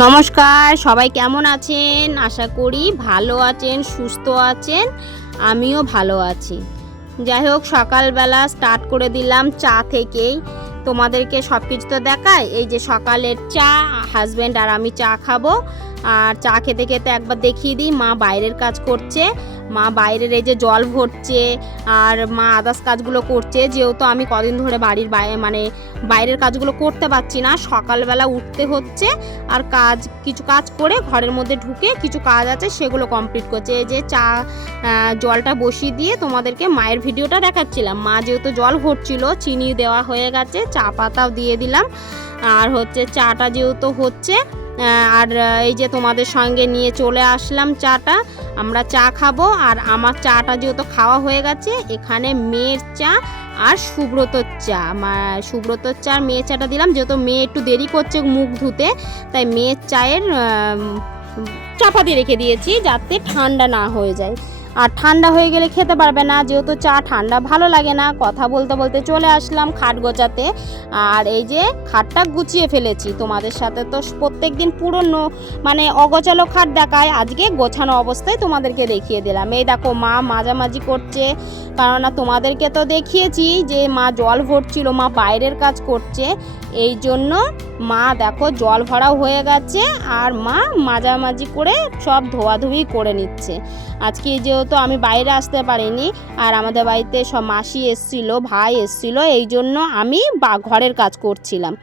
নমস্কার, সবাই কেমন আছেন? আশা করি ভালো আছেন, সুস্থ আছেন, আমিও ভালো আছি। যাই হোক, সকালবেলা স্টার্ট করে দিলাম চা থেকেই। তোমাদেরকে সব কিছু তো দেখায় এই যে সকালের চা হাজব্যান্ড আর আমি চা খাব। আর চা খেতে খেতে একবার দেখিয়ে দিই, মা বাইরের কাজ করছে। মা বাইরের এই যে জল ভরছে আর মা আদার্স কাজগুলো করছে, যেহেতু আমি কদিন ধরে বাড়ির বাইরে মানে বাইরের কাজগুলো করতে পারছি না, সকালবেলা উঠতে হচ্ছে আর কাজ, কিছু কাজ করে ঘরের মধ্যে ঢুকে কিছু কাজ আছে সেগুলো কমপ্লিট করছে। এই যে চা জলটা বসিয়ে দিয়ে তোমাদেরকে মায়ের ভিডিওটা দেখাচ্ছিলাম। মা যেহেতু জল ভরছিল, চিনি দেওয়া হয়ে গেছে, চা পাতাও দিয়ে দিলাম। আর হচ্ছে চাটা যেহেতু হচ্ছে আর এই যে তোমাদের সঙ্গে নিয়ে চলে আসলাম চাটা। আমরা চা খাব আর আমার চাটা যেহেতু খাওয়া হয়ে গেছে, এখানে মেয়ের চা আর সুব্রতর চা। সুব্রতর চা আর মেয়ের চাটা দিলাম, যেহেতু মেয়ে একটু দেরি করছে মুখ ধুতে, তাই মেয়ের চায়ের চাপাতে রেখে দিয়েছি যাতে ঠান্ডা না হয়ে যায়। আর ঠান্ডা হয়ে গেলে খেতে পারবে না, যেহেতু চা ঠান্ডা ভালো লাগে না, কথা বলতে বলতে চলে আসলাম খাট গোছাতে। আর এই যে খাটটা গুছিয়ে ফেলেছি, তোমাদের সাথে তো প্রত্যেক দিন পুরনো মানে অগোছালো খাট দেখায়, আজকে গোছানো অবস্থায় তোমাদেরকে দেখিয়ে দিলাম। এই দেখো মা মাঝামাঝি করছে কেননা তোমাদেরকে তো দেখিয়েছি যে মা জল ভরছিল, মা বাইরের কাজ করছে, এই জন্য মা দেখো জল ভরাও হয়ে গেছে, আর মা মাঝামাঝি করে সব ধোয়াধুয়ি করে নিচ্ছে। আজকে যেহেতু আমি বাইরে আসতে পারিনি আর আমাদের বাড়িতে সব মাসি এসছিল, ভাই এসছিল, এই জন্য আমি বা, ঘরের কাজ করছিলাম।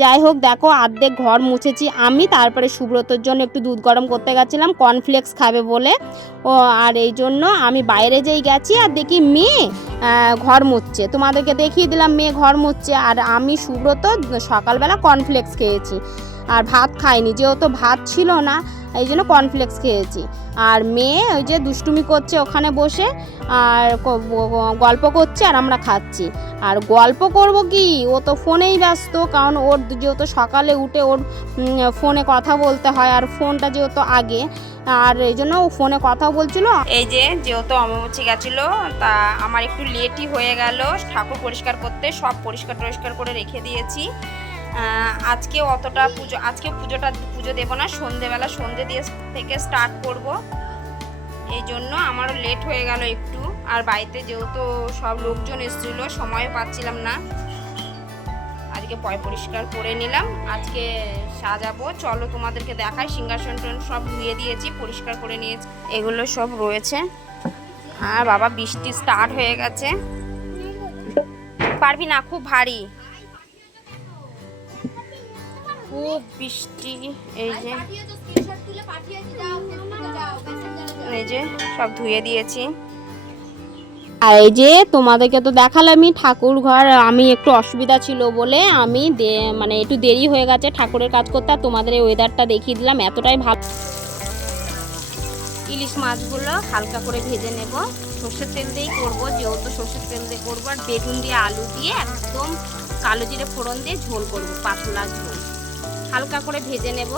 যাই হোক, দেখো অর্ধেক ঘর মুছেছি আমি, তারপরে সুব্রতর জন্য একটু দুধ গরম করতে গেছিলাম কর্নফ্লেক্স খাবে বলে। ও, আর এই জন্য আমি বাইরে যেই গেছি আর দেখি মেয়ে ঘর মুছছে। তোমাদেরকে দেখিয়ে দিলাম মেয়ে ঘর মুছছে, আর আমি সুব্রত সকালবেলা কর্নফ্লেক্স খেয়েছি। আর ভাত খাইনি, যেহেতু ভাত ছিল না, এই জন্য কর্নফ্লেক্স খেয়েছি। আর মেয়ে ওই যে দুষ্টুমি করছে ওখানে বসে, আর গল্প করছে আর আমরা খাচ্ছি। আর গল্প করব কি? ও তো ফোনেই ব্যস্ত, কারণ ওর যেহেতু সকালে উঠে ওর ফোনে কথা বলতে হয়, আর ফোনটা যেহেতু আগে, আর এই জন্য ও ফোনে কথা বলছিল। এই যে যেহেতু অমাবস্যা গেছিল, তা আমার একটু লেটই হয়ে গেল। ঠাকুর পরিষ্কার করতে সব পরিষ্কার টরিষ্কার করে রেখে দিয়েছি। আজকে অতটা পুজো আজকে পুজোটা পুজো দেবো না, সন্ধেবেলা সন্ধে দিয়ে থেকে স্টার্ট করব। এই জন্য আমারও লেট হয়ে গেল একটু, আর বাড়িতে যেহেতু সব লোকজন এসেছিল, সময় পাচ্ছিলাম না। আজকে পয় পরিষ্কার করে নিলাম, আজকে সাজাবো। চলো তোমাদেরকে দেখাই, সিংহাসন সব ধুয়ে দিয়েছি, পরিষ্কার করে নিয়েছি। এগুলো সব রয়েছে। আর বাবা, বৃষ্টি স্টার্ট হয়ে গেছে। পারবি না, খুব ভারী। খুব বৃষ্টি এই যে। এই যে সব ধুয়ে দিয়েছি। আর এই যে তোমাদেরকে তো দেখালামই ঠাকুর ঘর আমি একটু অসুবিধা ছিল বলে আমি দে- মানে একটু দেরি হয়ে গেছে ঠাকুরের কাজ করতে আর তোমাদের এই ওয়েদারটা দেখিয়ে দিলাম এতটাই ভাব ইলিশ মাছগুলো হালকা করে ভেজে নেব। সর্ষের তেল দিয়েই করব যেহেতু সর্ষের তেল দিয়ে করব আর বেগুন দিয়ে আলু দিয়ে একদম কালো জিরে ফোড়ন দিয়ে ঝোল করব পাতলা ঝোল। হালকা করে ভেজে নেব।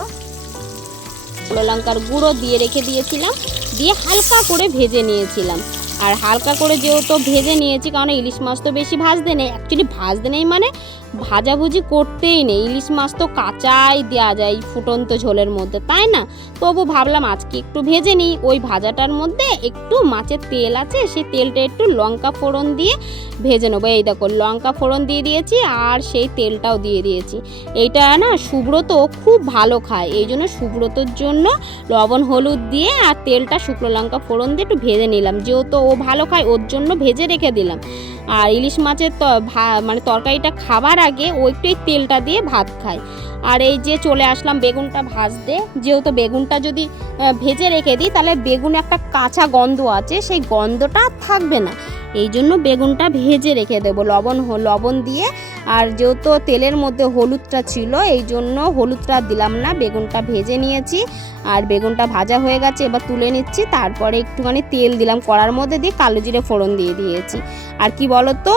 কালো লঙ্কার গুঁড়ো দিয়ে রেখে দিয়েছিলাম। দিয়ে হালকা করে ভেজে নিয়েছিলাম। আর হালকা করে যেহেতু ভেজে নিয়েছি, কারণ ইলিশ মাছ তো বেশি ভাজতে নেই অ্যাকচুয়ালি ভাজতে নেই মানে ভাজাভুজি করতেই নেই। ইলিশ মাছ তো কাঁচাই দেওয়া যায় ফুটন্ত ঝোলের মধ্যে, তাই না? তবু ভাবলাম আজকে একটু ভেজে নিই। ওই ভাজাটার মধ্যে একটু মাছের তেল আছে, সেই তেলটা একটু লঙ্কা ফোড়ন দিয়ে ভেজে নেব। এই দেখো, লঙ্কা ফোড়ন দিয়ে দিয়েছি আর সেই তেলটাও দিয়ে দিয়েছি। এইটা না সুব্রত খুব ভালো খায়, এই জন্য সুব্রতর জন্য লবণ, হলুদ দিয়ে আর তেলটা শুকনো লঙ্কা ফোড়ন দিয়ে একটু ভেজে নিলাম। যেহেতু ও ভালো খায়, ওর জন্য ভেজে রেখে দিলাম। আর ইলিশ মাছের মানে তরকারিটা খাবার আগে ও একটু তেলটা দিয়ে ভাত খায়। আর এই যে চলে আসলাম বেগুনটা ভাজতে, যেহেতু বেগুনটা যদি ভেজে রেখে দিই, তাহলে বেগুনে একটা কাঁচা গন্ধ আছে, সেই গন্ধটা থাকবে না। এই জন্য বেগুনটা ভেজে রেখে দেবো। লবণ লবণ দিয়ে। আর যেহেতু তেলের মধ্যে হলুদটা ছিল, এই জন্য হলুদটা দিলাম না, বেগুনটা ভেজে নিয়েছি। আর বেগুনটা ভাজা হয়ে গেছে, এবার তুলে নিচ্ছি। তারপরে একটুখানি তেল দিলাম, কড়ার মধ্যে দিয়ে কালো জিরে ফোড়ন দিয়ে দিয়েছি। আর কি বলতো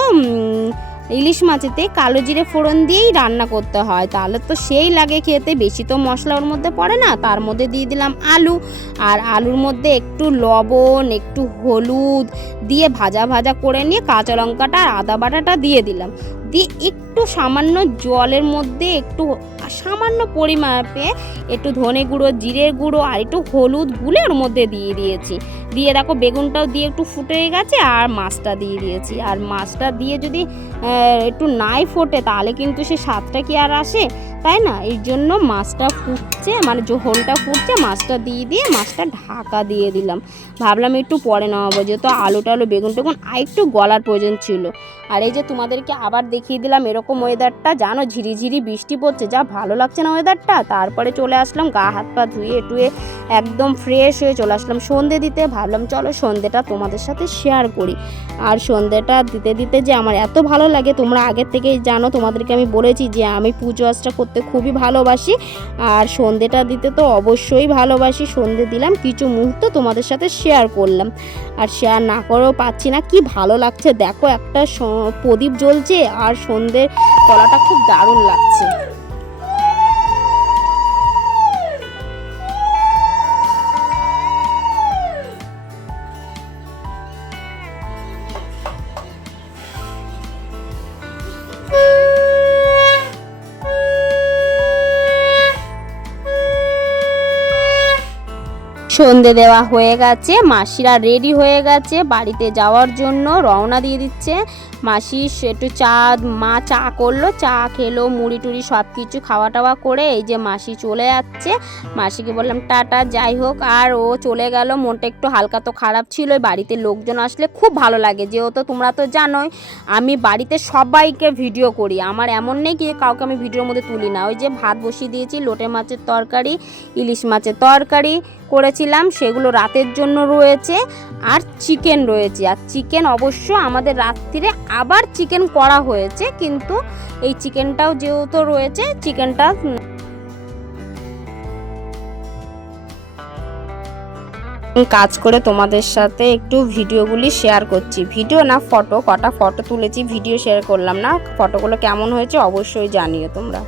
ইলিশ মাছেতে কালো জিরে ফোড়ন দিয়েই রান্না করতে হয়। তাহলে তো সেই লাগে খেতে। বেশি তো মশলা ওর মধ্যে পড়ে না। তার মধ্যে দিয়ে দিলাম আলু। আর আলুর মধ্যে একটু লবণ, একটু হলুদ দিয়ে ভাজা ভাজা করে নিয়ে কাঁচা লঙ্কাটা আর আদা বাটাটা দিয়ে দিলাম। দিয়ে একটু সামান্য জলের মধ্যে একটু সামান্য পরিমাপে একটু ধনে গুঁড়ো জিরের গুঁড়ো আর একটু হলুদ গুলে ওর মধ্যে দিয়ে দিয়েছি। দিয়ে দেখো বেগুনটাও দিয়ে একটু ফুটে গেছে আর মাছটা দিয়ে দিয়েছি। আর মাছটা দিয়ে যদি একটু নাই ফোটে তাহলে কিন্তু সে স্বাদটা কি আর আসে? তাই না? এই জন্য মাছটা ফুটছে মানে ঝোলটা ফুটছে, মাছটা দিয়ে দিয়ে মাছটা ঢাকা দিয়ে দিলাম। ভাবলাম একটু পরে নামাবো, যেহেতু আলু টালু বেগুন টেগুন আর একটু গলার প্রয়োজন ছিল। আর এই যে তোমাদেরকে আবার দেখিয়ে দিলাম এরকম ওয়েদারটা জানো ঝিরিঝিরি বৃষ্টি পড়ছে, যা ভালো লাগছে না ওয়েদারটা তারপরে চলে আসলাম, গা হাত পা ধুয়ে টুয়ে একদম ফ্রেশ হয়ে চলে আসলাম সন্ধে দিতে। ভাবলাম চলো সন্ধেটা তোমাদের সাথে শেয়ার করি। আর সন্ধেটা দিতে দিতে যে আমার এত ভালো লাগে, তোমরা আগের থেকেই জানো, তোমাদেরকে আমি বলেছি যে আমি পুজো আজটা করতে খুবই ভালোবাসি। আর সন্ধেটা দিতে তো অবশ্যই ভালোবাসি। সন্ধে দিলাম, কিছু মুহূর্ত তোমাদের সাথে শেয়ার করলাম। আর শেয়ার না করেও পাচ্ছি না, কি ভালো লাগছে। দেখো একটা প্রদীপ জ্বলছে, আর সন্ধ্যের কলাটা খুব দারুণ লাগছে। সন্ধে দেওয়া হয়ে গেছে, মাসিরা রেডি হয়ে গেছে, বাড়িতে যাওয়ার জন্য রওনা দিয়ে দিচ্ছে। মাসি একটু চা, মা চা করল, চা খেলো, মুড়ি টুড়ি সব কিছু খাওয়া টাওয়া করে এই যে মাসি চলে যাচ্ছে। মাসিকে বললাম, টাটা, যাই হোক। আর ও চলে গেল, মনটা একটু হালকা তো খারাপ ছিল বাড়িতে লোকজন আসলে খুব ভালো লাগে, যেহেতু তোমরা তো জানোই, আমি বাড়িতে সবাইকে ভিডিও করি। আমার এমন নেই কি কাউকে আমি ভিডিওর মধ্যে তুলি না। ওই যে ভাত বসিয়ে দিয়েছি, লোটে মাছের তরকারি, ইলিশ মাছের তরকারি করেছিলাম, সেগুলো রাতের জন্য রয়েছে আর চিকেন রয়েছে। আর চিকেন অবশ্য আমাদের রাত্রিরে আবার চিকেন করা হয়েছে, কিন্তু এই চিকেনটাও যেহেতু রয়েছে চিকেনটা কাজ করে তোমাদের সাথে একটু ভিডিওগুলি শেয়ার করছি। ভিডিও না ফটো কটা ফটো তুলেছি ভিডিও শেয়ার করলাম না। ফটোগুলো কেমন হয়েছে অবশ্যই জানিও তোমরা।